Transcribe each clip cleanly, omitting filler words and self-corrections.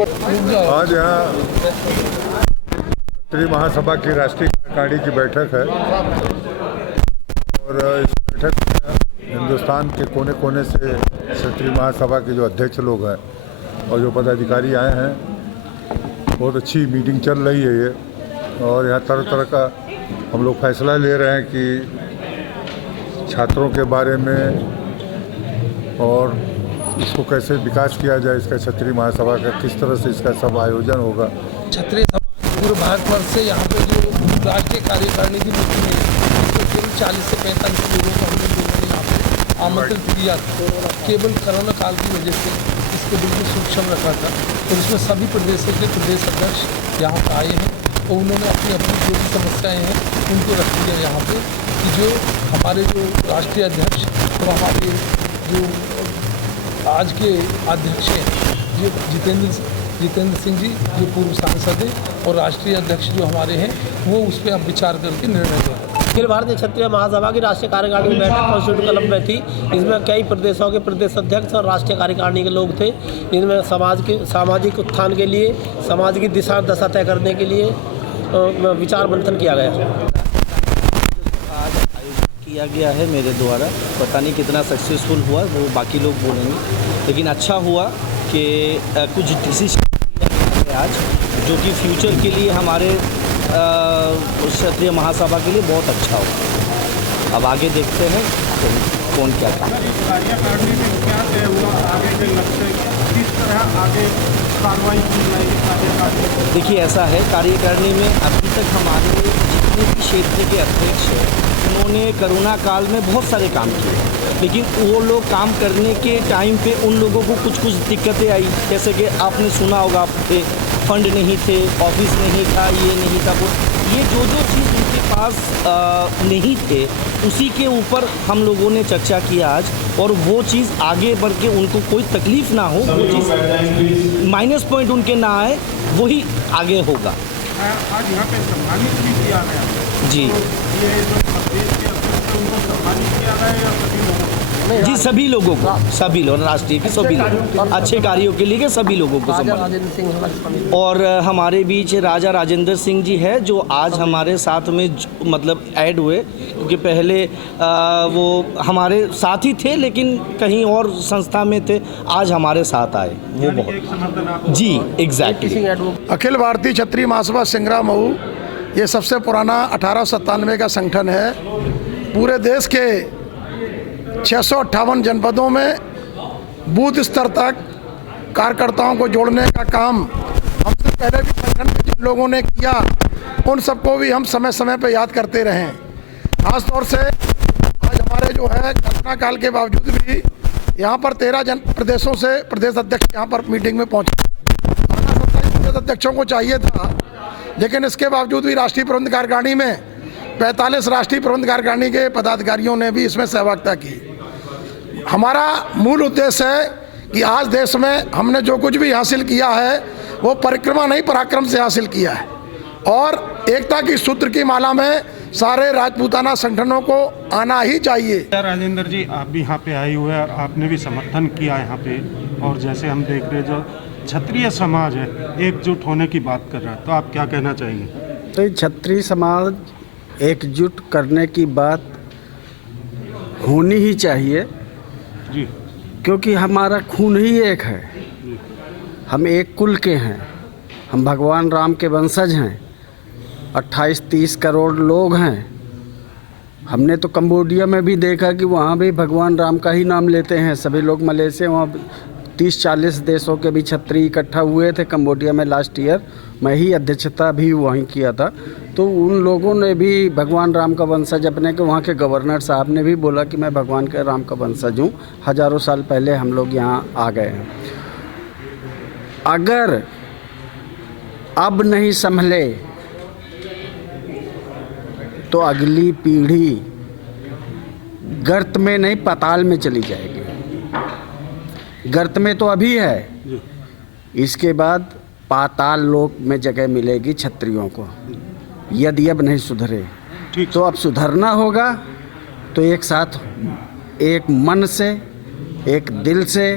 आज यहाँ क्षत्रिय महासभा की राष्ट्रीय कार्यकारिणी की बैठक है और इस बैठक में हिंदुस्तान के कोने कोने से क्षत्रिय महासभा के जो अध्यक्ष लोग हैं और जो पदाधिकारी आए हैं, बहुत अच्छी मीटिंग चल रही है ये। और यहाँ तरह तरह का हम लोग फैसला ले रहे हैं कि छात्रों के बारे में और इसको कैसे विकास किया जाए, इसका क्षत्रिय महासभा का किस तरह से इसका सब आयोजन होगा। क्षत्रिय समाज पूरे भारतवर्ष से यहाँ पे जो राष्ट्रीय कार्यकारिणी की मीटिंग है, तो केवल 40 से 45 लोगों को हमने लोगों ने यहाँ पे आमंत्रित किया था। केवल कोरोना काल की वजह से इसको बिल्कुल सूक्ष्म रखा था और इसमें सभी प्रदेशों के प्रदेश अध्यक्ष यहाँ पर आए हैं और उन्होंने अपनी अपनी जो भी समस्याएँ हैं उनको रख दिया यहाँ पे कि जो हमारे जो राष्ट्रीय अध्यक्ष तो हमारे जो आज के अध्यक्ष हैं जो जितेंद्र सिंह जी जो पूर्व सांसद हैं और राष्ट्रीय अध्यक्ष जो हमारे हैं वो उस पर अब विचार करके निर्णय लेंगे। अखिल भारतीय क्षत्रिय महासभा की राष्ट्रीय कार्यकारिणी बैठक कॉन्स्टिट्यूट क्लब में थी। इसमें कई प्रदेशों के प्रदेश अध्यक्ष और राष्ट्रीय कार्यकारिणी के लोग थे। इनमें सामाजिक उत्थान के लिए, समाज की दिशा दशा तय करने के लिए विचार मंथन किया गया। किया गया है मेरे द्वारा, पता नहीं कितना सक्सेसफुल हुआ वो बाकी लोग बोलेंगे, लेकिन अच्छा हुआ कि कुछ डिसीजन आज जो कि फ्यूचर के लिए हमारे क्षत्रिय महासभा के लिए बहुत अच्छा होगा। अब आगे देखते हैं तो कौन क्या कार्यकारिणी में क्या तय हुआ, आगे के लक्ष्य किस तरह आगे कार्रवाई की जाएगी कार्यकारिणी। देखिए ऐसा है, कार्यकारिणी में अभी तक हमारे जितने भी क्षेत्र के अध्यक्ष हैं उन्होंने कोरोना काल में बहुत सारे काम किए, लेकिन वो लोग काम करने के टाइम पे उन लोगों को कुछ दिक्कतें आई। जैसे कि आपने सुना होगा, फंड नहीं थे, ऑफिस नहीं था, ये नहीं था, वो ये जो चीज़ उनके पास नहीं थे उसी के ऊपर हम लोगों ने चर्चा किया आज, और वो चीज़ आगे बढ़ के उनको कोई तकलीफ़ ना हो, वो चीज़ माइनस पॉइंट उनके ना आए, वही आगे होगा। आज यहाँ पे सम्मानित भी किया गया जी। तो ये जो प्रदेश के अध्यक्ष उनको सम्मानित किया गया या सभी लोगों को? जी सभी लोगों को, सभी लोग राष्ट्रीय के सभी लोग, अच्छे कार्यों के लिए सभी लोगों को सम्मानित। और हमारे बीच राजा राजेंद्र सिंह जी है जो आज हमारे साथ में मतलब ऐड हुए, क्योंकि पहले वो हमारे साथ ही थे लेकिन कहीं और संस्था में थे, आज हमारे साथ आए वो बहुत। जी एग्जैक्टली। अखिल भारतीय क्षत्रिय महासभा सिंगरा मऊ ये सबसे पुराना 1897 का संगठन है। पूरे देश के 658 जनपदों में बूथ स्तर तक कार्यकर्ताओं को जोड़ने का काम हमसे पहले भी संगठन के जिन लोगों ने किया उन सबको भी हम समय समय पर याद करते रहे। खास तौर से आज हमारे जो है कोरोना काल के बावजूद भी यहाँ पर 13 प्रदेशों से प्रदेश अध्यक्ष यहाँ पर मीटिंग में पहुँचे। 27 प्रदेश अध्यक्षों को चाहिए था, लेकिन इसके बावजूद भी राष्ट्रीय प्रबंध कार्यकारिणी में 45 राष्ट्रीय प्रबंध कार्यकारिणी के पदाधिकारियों ने भी इसमें सहभागिता की। हमारा मूल उद्देश्य है कि आज देश में हमने जो कुछ भी हासिल किया है वो परिक्रमा नहीं पराक्रम से हासिल किया है, और एकता की सूत्र की माला में सारे राजपूताना संगठनों को आना ही चाहिए। राजेंद्र जी, आप भी यहाँ पे आए हुए हैं और आपने भी समर्थन किया यहाँ पे, और जैसे हम देख रहे हैं जो क्षत्रिय समाज है एकजुट होने की बात कर रहा है, तो आप क्या कहना चाहेंगे? तो क्षत्रिय समाज एकजुट करने की बात होनी ही चाहिए जी, क्योंकि हमारा खून ही एक है, हम एक कुल के हैं, हम भगवान राम के वंशज हैं, 28-30 करोड़ लोग हैं। हमने तो कंबोडिया में भी देखा कि वहाँ भी भगवान राम का ही नाम लेते हैं सभी लोग। मलेशिया वहाँ 30-40 देशों के भी क्षत्रिय इकट्ठा हुए थे कंबोडिया में लास्ट ईयर, मैं ही अध्यक्षता भी वहीं किया था। तो उन लोगों ने भी भगवान राम का वंशज अपने के, वहाँ के गवर्नर साहब ने भी बोला कि मैं भगवान के राम का वंशज हूँ। हज़ारों साल पहले हम लोग यहाँ आ गए हैं। अगर अब नहीं संभले तो अगली पीढ़ी गर्त में नहीं पाताल में चली जाएगी। गर्त में तो अभी है, इसके बाद पाताल लोक में जगह मिलेगी क्षत्रियों को, यदि अब नहीं सुधरे। तो अब सुधरना होगा तो एक साथ, एक मन से, एक दिल से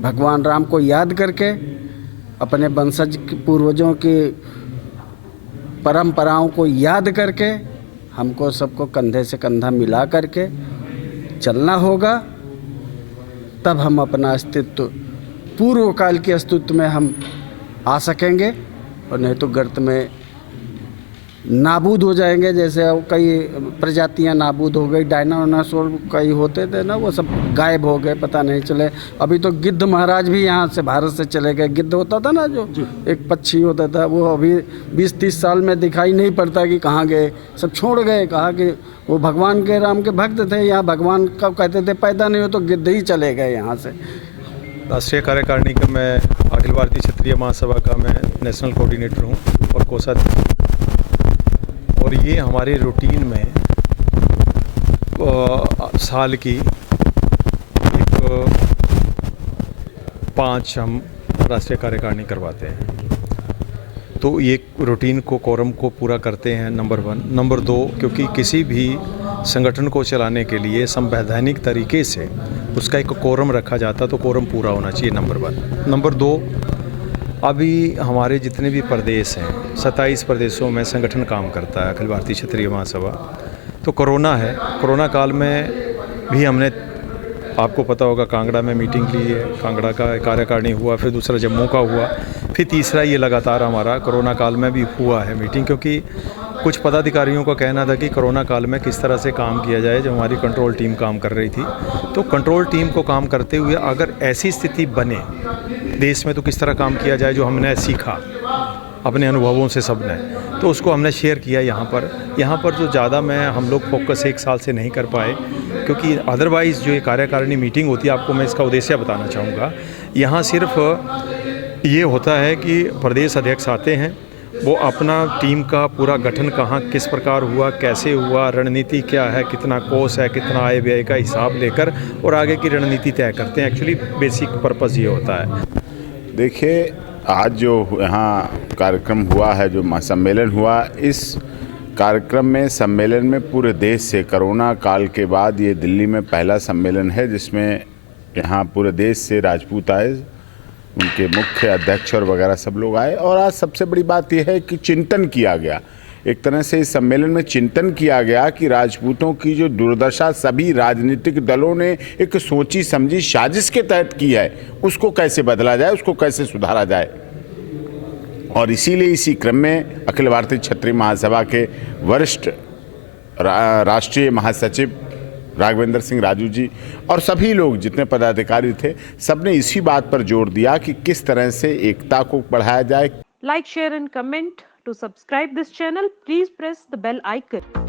भगवान राम को याद करके अपने वंशज पूर्वजों की परंपराओं को याद करके हमको सबको कंधे से कंधा मिला करके चलना होगा। तब हम अपना अस्तित्व पूर्व काल के अस्तित्व में हम आ सकेंगे, और नहीं तो गर्त में नाबूद हो जाएंगे। जैसे कई प्रजातियां नाबूद हो गई, डायनासोर कई होते थे ना, वो सब गायब हो गए, पता नहीं चले। अभी तो गिद्ध महाराज भी यहाँ से भारत से चले गए। गिद्ध होता था ना, जो एक पक्षी होता था, वो अभी 20-30 साल में दिखाई नहीं पड़ता कि कहाँ गए, सब छोड़ गए। कहा कि वो भगवान के राम के भक्त थे, यहाँ भगवान कब कहते थे पैदा नहीं हो तो गिद्ध ही चले गए यहाँ से। राष्ट्रीय कार्यकारिणी का मैं अखिल भारतीय क्षेत्रीय महासभा का मैं नेशनल कोऑर्डिनेटर हूँ और कोषाध्यक्ष। और ये हमारे रूटीन में साल की एक 5 हम राष्ट्रीय कार्यकारिणी करवाते हैं। तो ये रूटीन को, कोरम को पूरा करते हैं, नंबर 1। नंबर 2, क्योंकि किसी भी संगठन को चलाने के लिए संवैधानिक तरीके से उसका एक कोरम रखा जाता, तो कोरम पूरा होना चाहिए, नंबर 1। नंबर 2, अभी हमारे जितने भी प्रदेश हैं, 27 प्रदेशों में संगठन काम करता है अखिल भारतीय क्षेत्रीय महासभा। तो कोरोना है, कोरोना काल में भी हमने, आपको पता होगा, कांगड़ा में मीटिंग ली है, कांगड़ा का कार्यकारिणी हुआ, फिर दूसरा जम्मू का हुआ, फिर तीसरा ये लगातार हमारा कोरोना काल में भी हुआ है मीटिंग। क्योंकि कुछ पदाधिकारियों का कहना था कि कोरोना काल में किस तरह से काम किया जाए, जब हमारी कंट्रोल टीम काम कर रही थी। तो कंट्रोल टीम को काम करते हुए अगर ऐसी स्थिति बने देश में, तो किस तरह काम किया जाए, जो हमने सीखा अपने अनुभवों से सबने, तो उसको हमने शेयर किया यहाँ पर जो ज़्यादा हम लोग फोकस 1 साल से नहीं कर पाए, क्योंकि अदरवाइज़ जो ये कार्यकारिणी मीटिंग होती है, आपको मैं इसका उद्देश्य बताना चाहूँगा। यहाँ सिर्फ ये होता है कि प्रदेश अध्यक्ष आते हैं, वो अपना टीम का पूरा गठन कहाँ किस प्रकार हुआ, कैसे हुआ, रणनीति क्या है, कितना कोष है, कितना आय व्यय का हिसाब लेकर और आगे की रणनीति तय करते हैं। एक्चुअली बेसिक पर्पज़ ये होता है। देखिए, आज जो यहाँ कार्यक्रम हुआ है, जो सम्मेलन हुआ, इस कार्यक्रम में, सम्मेलन में पूरे देश से, कोरोना काल के बाद ये दिल्ली में पहला सम्मेलन है जिसमें यहाँ पूरे देश से राजपूत आए, उनके मुख्य अध्यक्ष और वगैरह सब लोग आए। और आज सबसे बड़ी बात यह है कि चिंतन किया गया, एक तरह से इस सम्मेलन में चिंतन किया गया कि राजपूतों की जो दुर्दशा सभी राजनीतिक दलों ने एक सोची समझी साजिश के तहत की है, उसको कैसे बदला जाए, उसको कैसे सुधारा जाए। और इसीलिए इसी क्रम में अखिल भारतीय क्षेत्रीय महासभा के वरिष्ठ राष्ट्रीय महासचिव राघवेंद्र सिंह राजू जी और सभी लोग जितने पदाधिकारी थे, सबने इसी बात पर जोर दिया कि किस तरह से एकता को बढ़ाया जाए। Like, share and comment. To subscribe this channel, please press the bell icon.